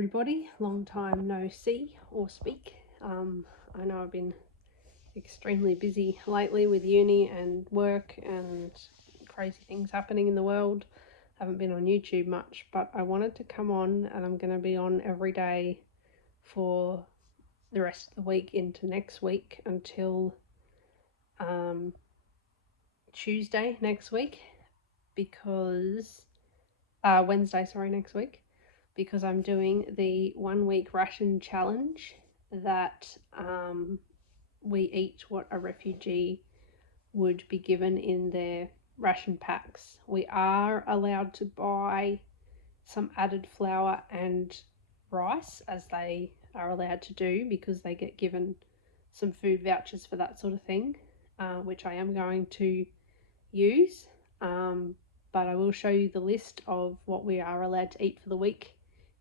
everybody, long time no see or speak. I know I've been extremely busy lately with uni and work and crazy things happening in the world. Haven't been on YouTube much, but I wanted to come on, and I'm going to be on every day for the rest of the week into next week until Tuesday next week, because Wednesday, next week, because I'm doing the 1 week ration challenge that we eat what a refugee would be given in their ration packs. We are allowed to buy some added flour and rice, as they are allowed to do, because they get given some food vouchers for that sort of thing, which I am going to use. But I will show you the list of what we are allowed to eat for the week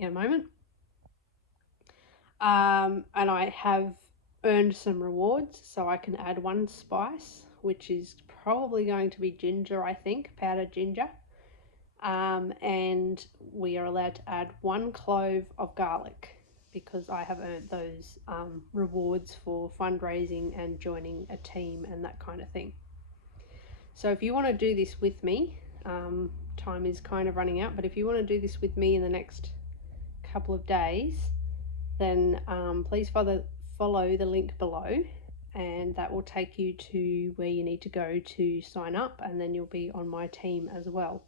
in a moment. And I have earned some rewards, so I can add one spice, which is probably going to be ginger, I think, powdered ginger. And we are allowed to add 1 clove of garlic, because I have earned those rewards for fundraising and joining a team and that kind of thing. So if you want to do this with me, time is kind of running out, but if you want to do this with me in the next couple of days, then please follow the link below, and that will take you to where you need to go to sign up, and then you'll be on my team as well.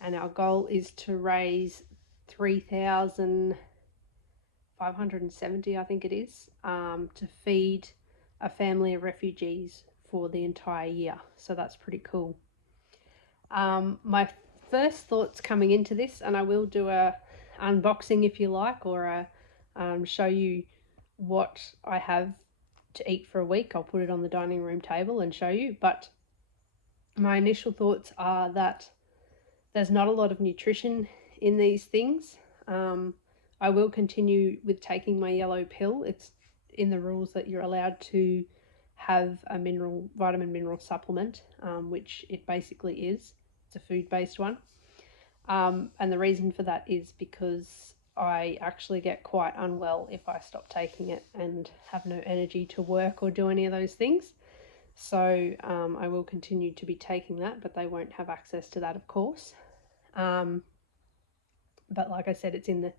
And our goal is to raise 3,570, I think it is, to feed a family of refugees for the entire year. So that's pretty cool. My first thoughts coming into this, and I will do a unboxing if you like, or show you what I have to eat for a week. I'll put it on the dining room table and show you. But my initial thoughts are that there's not a lot of nutrition in these things. I will continue with taking my yellow pill. It's in the rules that you're allowed to have a vitamin mineral supplement, which it basically is. It's a food-based one. And the reason for that is because I actually get quite unwell if I stop taking it and have no energy to work or do any of those things. So I will continue to be taking that, but they won't have access to that, of course. But like I said, it's in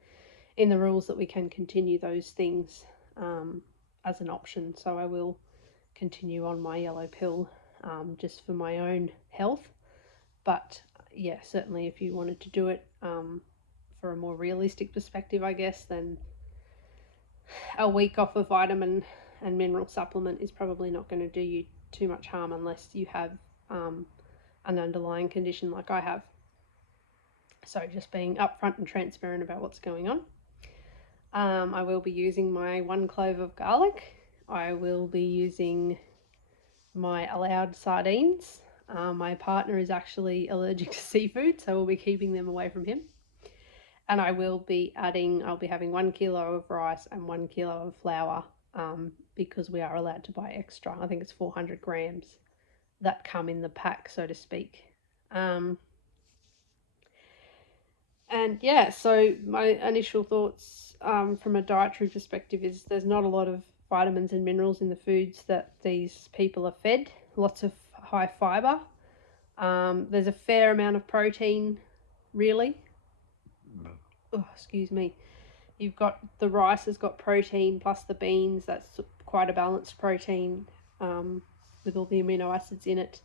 the rules that we can continue those things as an option. So I will continue on my yellow pill just for my own health. But yeah, certainly if you wanted to do it for a more realistic perspective, I guess, then a week off of vitamin and mineral supplement is probably not going to do you too much harm, unless you have an underlying condition like I have. So just being upfront and transparent about what's going on. I will be using my 1 clove of garlic. I will be using my allowed sardines. My partner is actually allergic to seafood, so we'll be keeping them away from him. And I'll be having 1 kilo of rice and 1 kilo of flour, because we are allowed to buy extra. I think it's 400 grams that come in the pack, so to speak. And yeah, so my initial thoughts from a dietary perspective is there's not a lot of vitamins and minerals in the foods that these people are fed. Lots of high fiber. There's a fair amount of protein, really. Oh, excuse me. You've got the rice has got protein, plus the beans. That's quite a balanced protein with all the amino acids in it.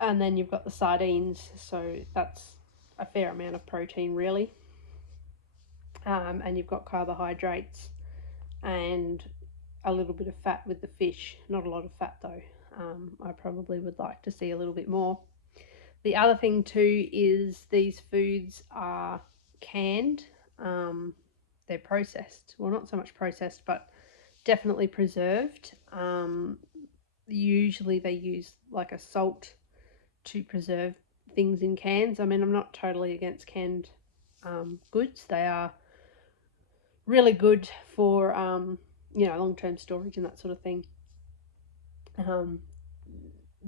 And then you've got the sardines, so that's a fair amount of protein, really. And you've got carbohydrates and a little bit of fat with the fish. Not a lot of fat though. I probably would like to see a little bit more. The other thing too is these foods are canned. They're processed. Well, not so much processed, but definitely preserved. Usually they use like a salt to preserve things in cans. I mean, I'm not totally against canned goods. They are really good for long-term storage and that sort of thing.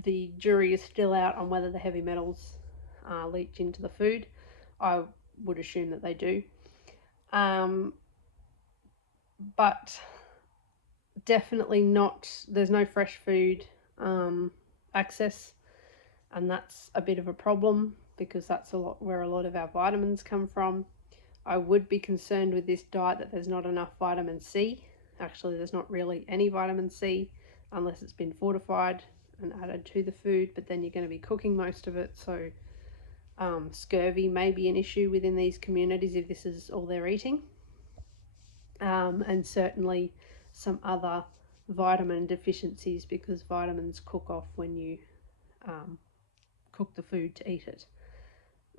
The jury is still out on whether the heavy metals leach into the food. I would assume that they do. But definitely not, there's no fresh food access, and that's a bit of a problem because that's a lot where a lot of our vitamins come from. I would be concerned with this diet that there's not enough vitamin C. Actually, there's not really any vitamin C unless it's been fortified and added to the food, but then you're going to be cooking most of it. So scurvy may be an issue within these communities if this is all they're eating. And certainly some other vitamin deficiencies because vitamins cook off when you cook the food to eat it.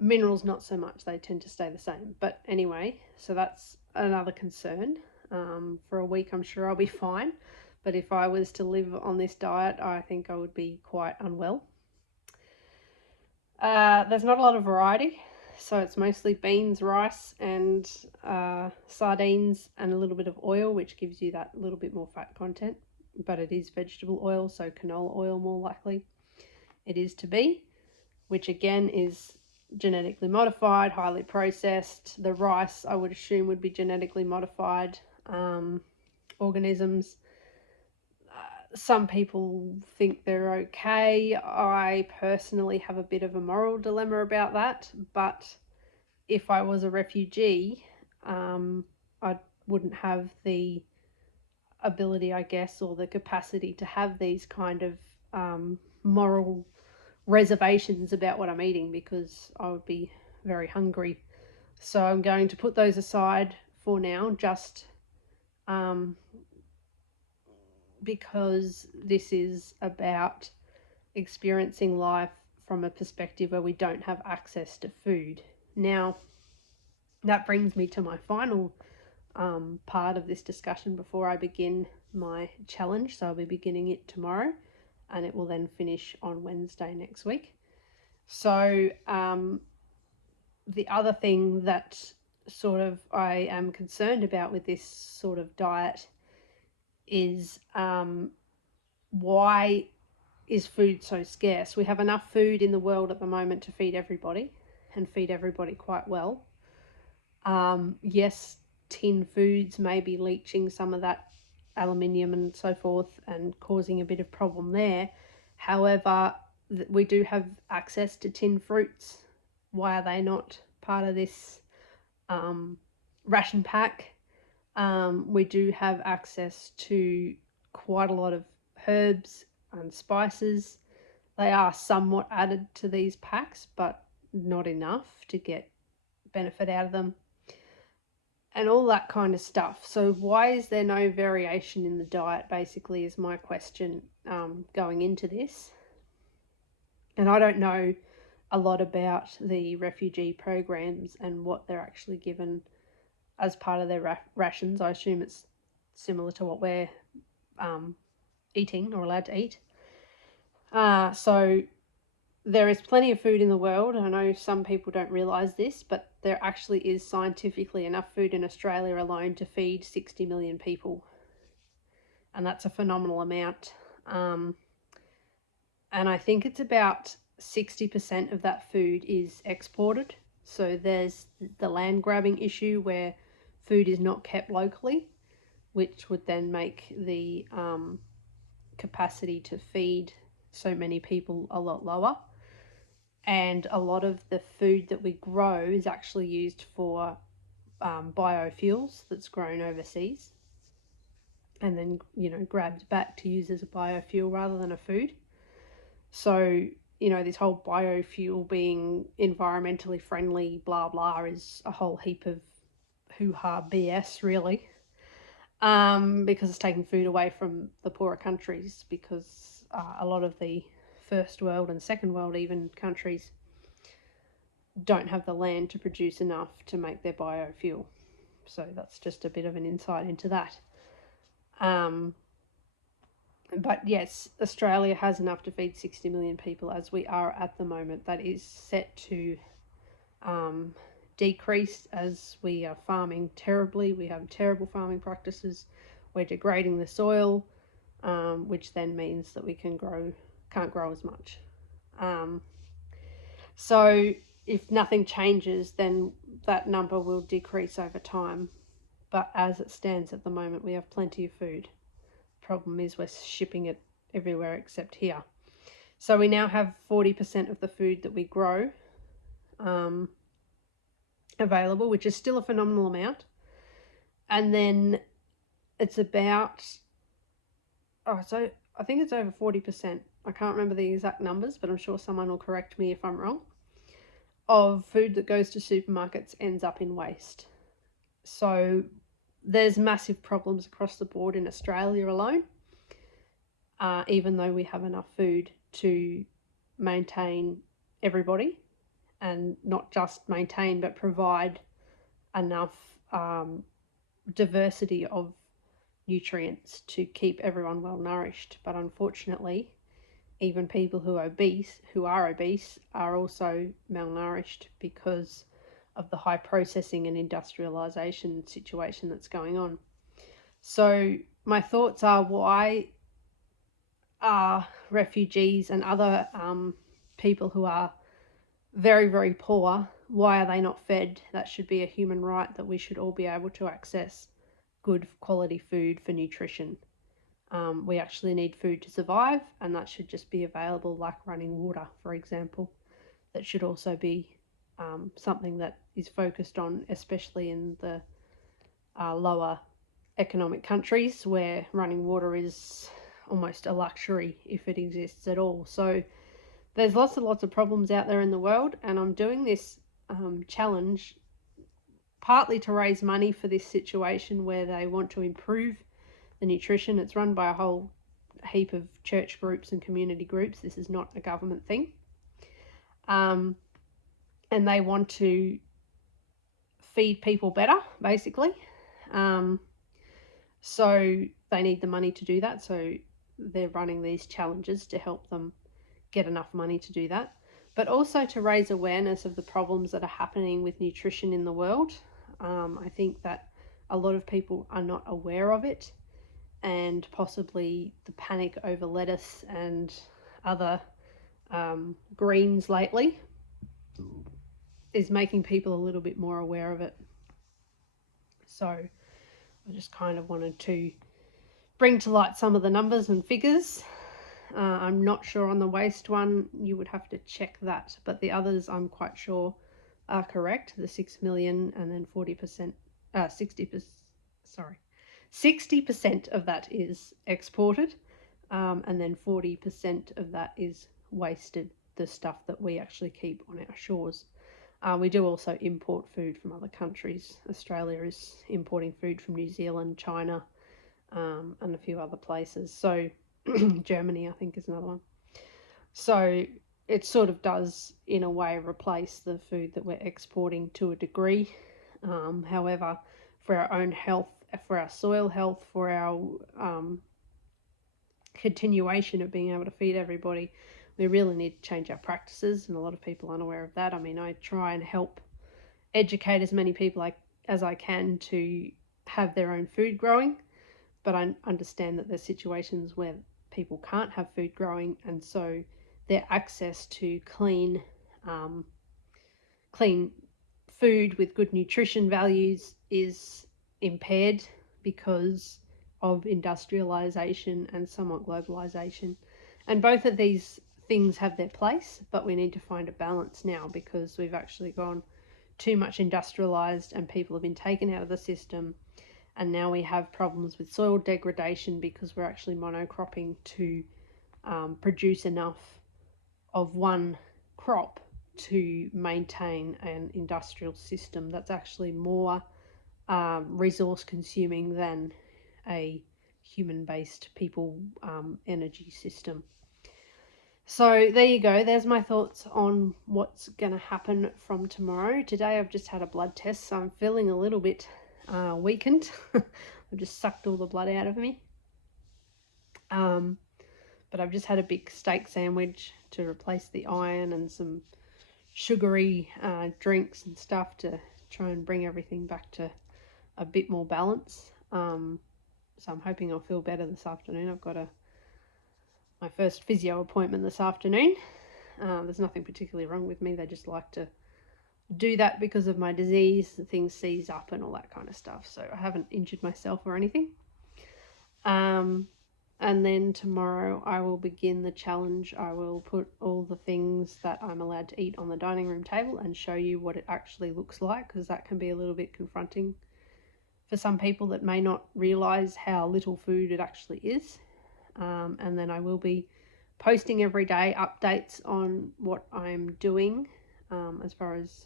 Minerals, not so much, they tend to stay the same. But anyway, so that's another concern. For a week, I'm sure I'll be fine. But if I was to live on this diet, I think I would be quite unwell. There's not a lot of variety. So it's mostly beans, rice, and sardines, and a little bit of oil, which gives you that little bit more fat content. But it is vegetable oil, so canola oil more likely it is to be, which again is genetically modified, highly processed. The rice, I would assume, would be genetically modified organisms. Some people think they're okay. I personally have a bit of a moral dilemma about that, but if I was a refugee, I wouldn't have the ability, I guess, or the capacity to have these kind of moral reservations about what I'm eating because I would be very hungry. So I'm going to put those aside for now, just because this is about experiencing life from a perspective where we don't have access to food. Now, that brings me to my final part of this discussion before I begin my challenge. So I'll be beginning it tomorrow and it will then finish on Wednesday next week. So the other thing that sort of I am concerned about with this sort of diet is why is food so scarce? We have enough food in the world at the moment to feed everybody and feed everybody quite well. Yes, tin foods may be leaching some of that aluminium and so forth and causing a bit of problem there. However, we do have access to tin fruits. Why are they not part of this ration pack? We do have access to quite a lot of herbs and spices. They are somewhat added to these packs, but not enough to get benefit out of them. And all that kind of stuff. So why is there no variation in the diet, basically, is my question going into this. And I don't know a lot about the refugee programs and what they're actually given as part of their rations. I assume it's similar to what we're eating or allowed to eat. So there is plenty of food in the world. I know some people don't realise this, but there actually is scientifically enough food in Australia alone to feed 60 million people. And that's a phenomenal amount. And I think it's about 60% of that food is exported. So there's the land grabbing issue where food is not kept locally, which would then make the capacity to feed so many people a lot lower. And a lot of the food that we grow is actually used for biofuels that's grown overseas and then, grabbed back to use as a biofuel rather than a food. So, this whole biofuel being environmentally friendly, blah, blah, is a whole heap of hoo-ha BS, really. Because it's taking food away from the poorer countries because a lot of the first world and second world even countries don't have the land to produce enough to make their biofuel. So that's just a bit of an insight into that. But yes, Australia has enough to feed 60 million people as we are at the moment. That is set to decrease as we are farming terribly. We have terrible farming practices. We're degrading the soil, which then means that we can't grow as much. So if nothing changes, then that number will decrease over time. But as it stands at the moment, we have plenty of food. Problem is we're shipping it everywhere except here. So we now have 40% of the food that we grow available, which is still a phenomenal amount. And then it's about, so I think it's over 40%. I can't remember the exact numbers, but I'm sure someone will correct me if I'm wrong. Of food that goes to supermarkets ends up in waste. So there's massive problems across the board in Australia alone, even though we have enough food to maintain everybody, and not just maintain but provide enough diversity of nutrients to keep everyone well nourished. But unfortunately, even people who are obese are also malnourished because of the high processing and industrialization situation that's going on. So my thoughts are, why are refugees and other people who are very, very poor, why are they not fed? That should be a human right, that we should all be able to access good quality food for nutrition. We actually need food to survive, and that should just be available, like running water, for example. That should also be something that is focused on, especially in the lower economic countries where running water is almost a luxury if it exists at all. So there's lots and lots of problems out there in the world, and I'm doing this challenge partly to raise money for this situation where they want to improve the nutrition. It's run by a whole heap of church groups and community groups. This is not a government thing. And they want to feed people better, basically. So they need the money to do that. So they're running these challenges to help them get enough money to do that, but also to raise awareness of the problems that are happening with nutrition in the world. I think that a lot of people are not aware of it, and possibly the panic over lettuce and other greens lately is making people a little bit more aware of it. So I just kind of wanted to bring to light some of the numbers and figures. I'm not sure on the waste one, you would have to check that, but the others I'm quite sure are correct. The 6 million, and then 40%, 60% of that is exported, and then 40% of that is wasted, the stuff that we actually keep on our shores. We do also import food from other countries. Australia is importing food from New Zealand, China, and a few other places. So Germany, I think, is another one. So it sort of does, in a way, replace the food that we're exporting to a degree. However, for our own health, for our soil health, for our continuation of being able to feed everybody, we really need to change our practices, and a lot of people aren't aware of that. I mean, I try and help educate as many people as I can to have their own food growing, but I understand that there's situations where people can't have food growing, and so their access to clean food with good nutrition values is impaired because of industrialization and somewhat globalization. And both of these things have their place, but we need to find a balance now, because we've actually gone too much industrialized and people have been taken out of the system. And now we have problems with soil degradation because we're actually monocropping to produce enough of one crop to maintain an industrial system that's actually more resource consuming than a human-based people energy system. So there you go. There's my thoughts on what's going to happen from tomorrow. Today I've just had a blood test, so I'm feeling a little bit weakened. I've just sucked all the blood out of me. But I've just had a big steak sandwich to replace the iron, and some sugary drinks and stuff to try and bring everything back to a bit more balance. So I'm hoping I'll feel better this afternoon. I've got my first physio appointment this afternoon. There's nothing particularly wrong with me. They just like to do that because of my disease. Things seize up and all that kind of stuff. So I haven't injured myself or anything. And then tomorrow I will begin the challenge. I will put all the things that I'm allowed to eat on the dining room table and show you what it actually looks like, because that can be a little bit confronting for some people that may not realise how little food it actually is. And then I will be posting every day updates on what I'm doing as far as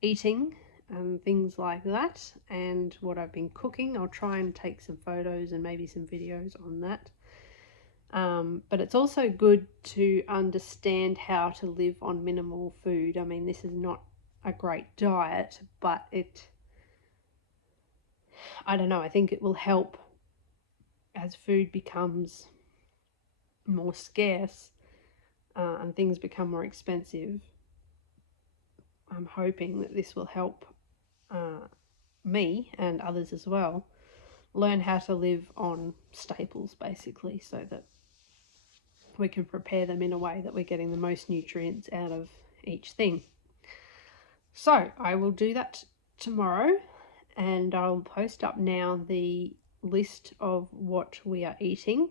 eating and things like that, and what I've been cooking. I'll try and take some photos and maybe some videos on that. But it's also good to understand how to live on minimal food. I mean, this is not a great diet, but I don't know, I think it will help as food becomes more scarce and things become more expensive. I'm hoping that this will help me and others as well learn how to live on staples, basically, so that we can prepare them in a way that we're getting the most nutrients out of each thing. So I will do that tomorrow, and I'll post up now the list of what we are eating,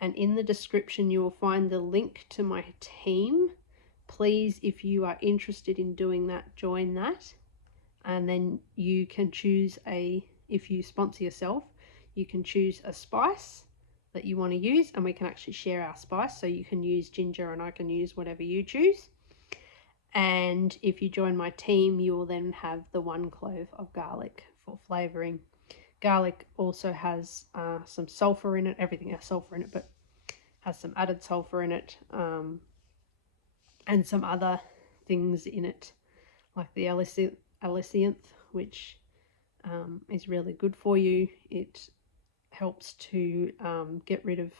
and in the description you will find the link to my team. Please, if you are interested in doing that, join that, and then you can choose if you sponsor yourself, you can choose a spice that you want to use, and we can actually share our spice. So you can use ginger and I can use whatever you choose. And if you join my team, you will then have the 1 clove of garlic for flavouring. Garlic also has some sulphur in it. Everything has sulphur in it, but has some added sulphur in it, and some other things in it, like the allicin, which is really good for you. It helps to get rid of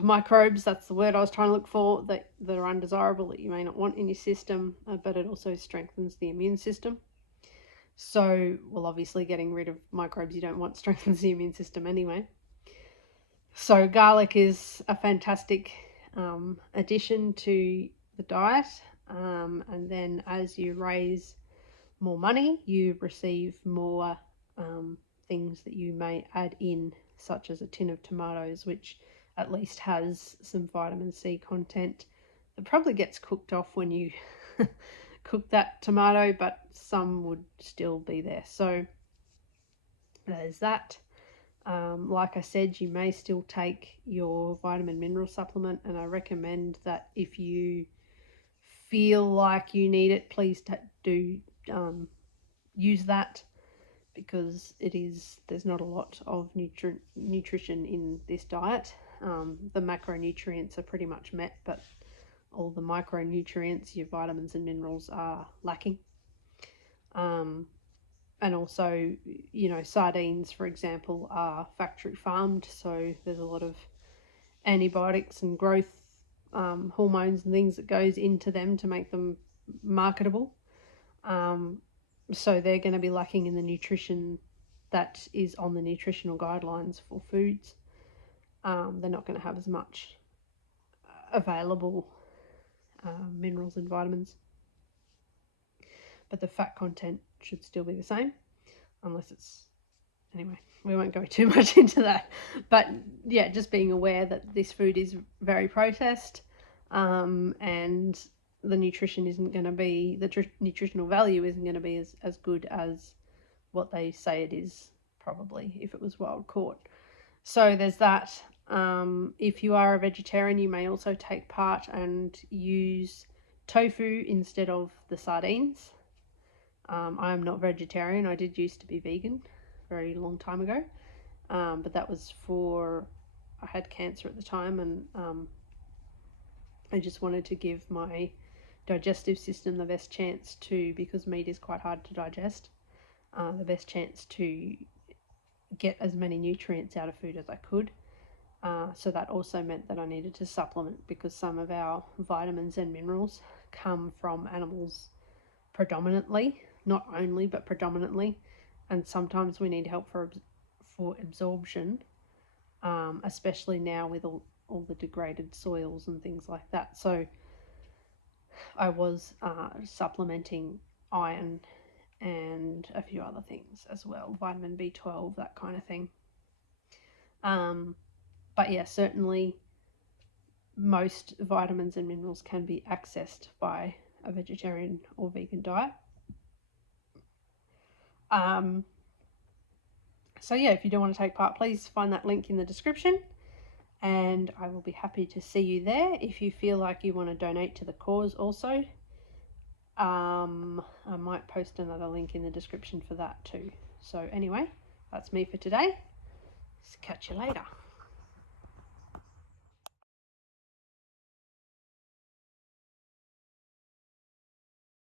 microbes, that's the word I was trying to look for, that are undesirable, that you may not want in your system, but it also strengthens the immune system. So, well, obviously getting rid of microbes you don't want strengthens the immune system anyway. So garlic is a fantastic addition to the diet, and then as you raise more money, you receive more things that you may add in, such as a tin of tomatoes, which at least has some vitamin C content that probably gets cooked off when you cook that tomato, but some would still be there. So there's that. Like I said, you may still take your vitamin mineral supplement, and I recommend that if you feel like you need it, please do use that, because there's not a lot of nutrition in this diet. The macronutrients are pretty much met, but all the micronutrients, your vitamins and minerals, are lacking. And also, sardines, for example, are factory farmed, so there's a lot of antibiotics and growth hormones and things that goes into them to make them marketable. So they're going to be lacking in the nutrition that is on the nutritional guidelines for foods. They're not going to have as much available minerals and vitamins, but the fat content should still be the same, unless it's, anyway, we won't go too much into that. But yeah, just being aware that this food is very processed, and the nutrition isn't going to be, the nutritional value isn't going to be as good as what they say it is, probably, if it was wild caught. So there's that. If you are a vegetarian, you may also take part and use tofu instead of the sardines. I am not vegetarian. I did used to be vegan a very long time ago, but that was I had cancer at the time, and I just wanted to give my digestive system the best chance to, because meat is quite hard to digest, the best chance to get as many nutrients out of food as I could. So that also meant that I needed to supplement, because some of our vitamins and minerals come from animals predominantly, not only, but predominantly, and sometimes we need help for absorption, especially now with all the degraded soils and things like that. So I was supplementing iron and a few other things as well, vitamin B12, that kind of thing. But yeah, certainly most vitamins and minerals can be accessed by a vegetarian or vegan diet. So yeah, if you do want to take part, please find that link in the description, and I will be happy to see you there. If you feel like you want to donate to the cause also, I might post another link in the description for that too. So anyway, that's me for today. Catch you later.